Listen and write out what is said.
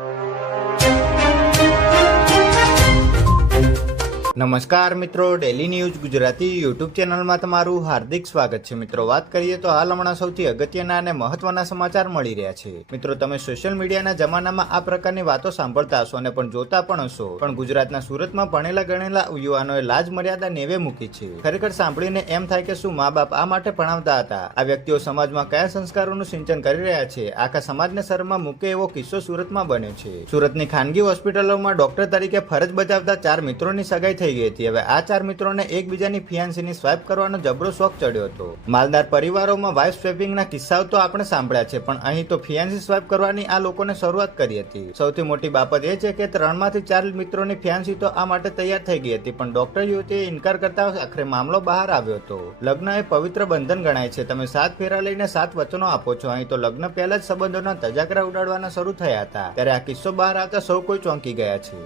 you. નમસ્કાર મિત્રો daily news Gujarati YouTube ચેનલમાં તમારું હાર્દિક સ્વાગત છે. મિત્રો, વાત કરીએ તો હાલ હમણાં સૌથી અગત્યના અને મહત્વના સમાચાર મળી રહ્યા છે. મિત્રો, તમે સોશિયલ મીડિયાના જમાનામાં આ પ્રકારની વાતો સાંભળતા હશો અને પણ જોતા પણ હશો. પણ ગુજરાતના સુરતમાં ભણેલા ગણેલા યુવાનોએ લાજ મર્યાદા નેવે મૂકી છે. ખરેખર સાંભળીને એમ થાય કે શું મા બાપ આ માટે ભણાવતા હતા? આ વ્યક્તિઓ સમાજમાં કયા સંસ્કારોનું સિંચન કરી રહ્યા છે? આખા સમાજને શરમાં મૂકે એવો કિસ્સો સુરતમાં બન્યો છે. સુરતની ખાનગી હોસ્પિટલોમાં ડોક્ટર તરીકે ફરજ બજાવતા ચાર મિત્રોની સગાઈ થઈ ગઈ હતી. હવે આ ચાર મિત્રોને એકબીજાની ફિયાન્સીની સ્વાઇપ કરવાનો જબરો શોખ ચડ્યો હતો. માલદાર પરિવારોમાં વાઇફ સ્વેપિંગના કિસ્સાઓ તો આપણે સાંભળ્યા છે, પણ અહીં તો ફિયાન્સી સ્વાઇપ કરવાની આ લોકોને શરૂઆત કરી હતી. સૌથી મોટી બાબત એ છે કે ત્રણમાંથી ચાર મિત્રોની ફિયાન્સી તો આ માટે તૈયાર થઈ ગઈ હતી, પણ ડોક્ટર યુવતીએ ઇનકાર કરતા આખરે મામલો બહાર આવ્યો હતો. લગ્ન એ પવિત્ર બંધન ગણાય છે. તમે સાત ફેરા લઈને સાત વચનો આપો છો. અહીં તો લગ્ન પહેલા જ સંબંધોના તજાકરા ઉડાડવાના શરૂ થયા હતા. ત્યારે આ કિસ્સો બહાર આવતા સૌ કોઈ ચોંકી ગયા છે.